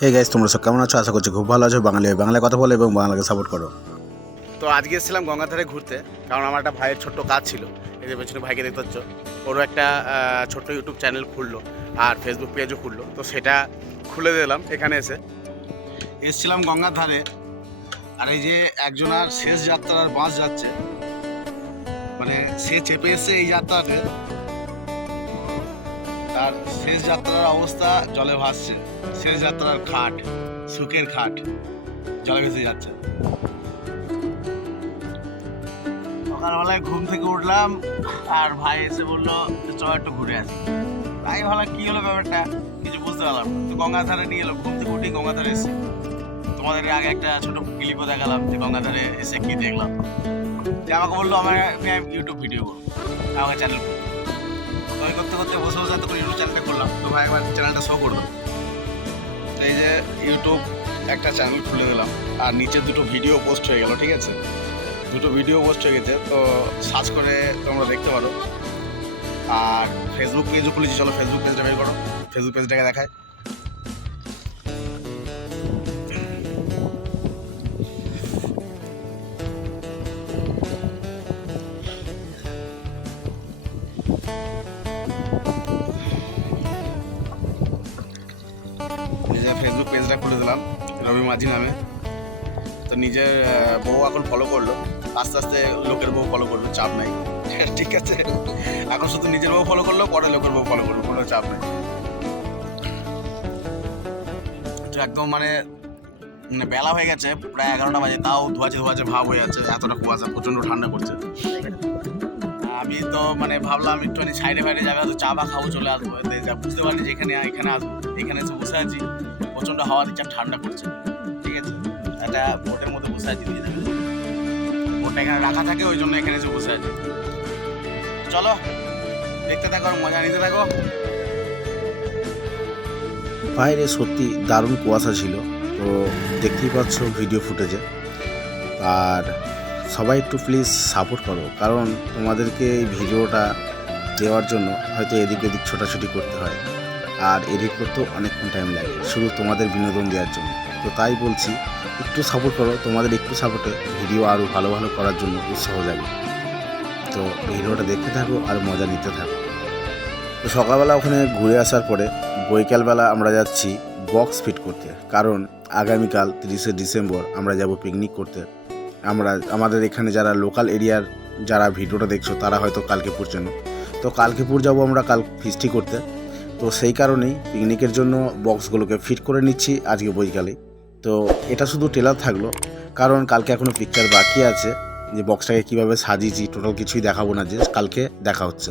Hey guys, তোমরা সব কেমন আছো? আশা করছি খুব ভালো আছো। বাংলায় কথা বলো এবং বাংলাকে সাপোর্ট করো। তো আজকে এসেছিলাম গঙ্গাধারে ঘুরতে, কারণ আমার একটা ভাইয়ের ছোট্ট কাজ ছিল। এই যে পেছনে ভাইকে দেখতে পাচ্ছ, ওরও একটা ছোট্ট ইউটিউব চ্যানেল খুললো আর ফেসবুক পেজও খুললো। তো সেটা খুলে দিলাম এখানে এসেছিলাম গঙ্গার ধারে। আর এই যে একজনার শেষ যাত্রার বাস যাচ্ছে, মানে সে চেপে এসছে এই যাত্রাতে, আর শেষ যাত্রার অবস্থা জলে ভাসছে। শেষ যাত্রার খাট, সুখের খাট জলে ভেসে যাচ্ছে। সকালবেলায় ঘুম থেকে উঠলাম আর ভাই এসে বললো চল একটু ঘুরে আসি। তাই ভাবলাম কি হলো ব্যাপারটা, কিছু বুঝতে পারলাম না। তো গঙ্গাধারে নিয়ে এলো, ঘুম থেকে উঠি গঙ্গাধারে এসে তোমাদের আগে একটা ছোট ক্লিপও দেখালাম যে গঙ্গাধারে এসে কি দেখলাম। যে আমাকে বললো আমি ইউটিউব ভিডিও করবো, আমাকে চ্যানেল করবো। তো আমি করতে করতে বসে বসে এত করে ইউটিউব চ্যানেলটা করলাম। তো ভাই একবার চ্যানেলটা শো করলো। তো এই যে ইউটিউব একটা চ্যানেল খুলে দিলাম আর নিচে দুটো ভিডিও পোস্ট হয়ে গেল, ঠিক আছে? দুটো ভিডিও পোস্ট হয়ে গেছে, তো সার্চ করে তোমরা দেখতে পারো। আর ফেসবুক পেজও খুলেছি, চলো ফেসবুক পেজটা বের করো, ফেসবুক পেজটাকে দেখায়। নিজের ফেসবুক পেজটা খুলে দিলাম রবি মাঝি নামে। তো নিজের বউ এখন ফলো করলো, আস্তে আস্তে লোকের বউ ফলো করলো, চাপ নাই। ঠিক আছে, এখন শুধু নিজের বউ ফলো করলো, পরে লোকের বউ ফলো করলো, কোনো চাপ নেই। তো একদম মানে বেলা হয়ে গেছে, প্রায় 11টা বাজে, তাও ধোয়াচে ধোয়াচে ভাব হয়ে আছে, এতটা কুয়াশা, প্রচণ্ড ঠান্ডা করছে। আমি তো মানে ভাবলাম একটুখানি সাইডে ফাইডে যাবে, হয়তো চা বা খাবো, চলে আসবো। যা বুঝতে পারিনি যে এখানে আসবো। এখানে এসে বসে আছি, প্রচণ্ড হাওয়া দিচ্ছে, ঠান্ডা করছে, ঠিক আছে? একটা বোটের মধ্যে বসে আছি, দিয়ে যাবে বোটটা এখানে রাখা থাকে, ওই জন্য এখানে এসে বসে আছি। চলো দেখতে থাকো, মজা নিতে থাকো। বাইরে সত্যি দারুণ কুয়াশা ছিল, তো দেখতেই পাচ্ছ ভিডিও ফুটেজে। আর সবাই একটু প্লিজ সাপোর্ট করো, কারণ তোমাদেরকে এই ভিডিওটা দেওয়ার জন্য হয়তো এদিক ওদিক ছোটাছুটি করতে হয়, আর এডিট করতেও অনেকক্ষণ টাইম লাগে শুধু তোমাদের বিনোদন দেওয়ার জন্য। তো তাই বলছি, একটু সাপোর্ট করো, তোমাদের একটু সাপোর্টে ভিডিও আরও ভালো ভালো করার জন্য উৎসাহ যাবে। তো ভিডিওটা দেখতে থাকো আর মজা নিতে থাকো। তো সকালবেলা ওখানে ঘুরে আসার পরে বৈকালবেলা আমরা যাচ্ছি বক্স ফিট করতে, কারণ আগামীকাল 30শে ডিসেম্বর আমরা যাব পিকনিক করতে। আমাদের এখানে যারা লোকাল এরিয়ার যারা ভিডিওটা দেখছো তারা হয়তো কালকেপুর চেনো, তো কালকেপুর যাব আমরা কাল ফিস্টি করতে। তো সেই কারণেই পিকনিকের জন্য বক্সগুলোকে ফিট করে নিচ্ছি আজকে বৈকালে। তো এটা শুধু টেলার থাকলো, কারণ কালকে এখনও পিকচার বাকি আছে, যে বক্সটাকে কীভাবে সাজিয়েছি টোটাল কিছুই দেখাবো না, যে কালকে দেখা হচ্ছে।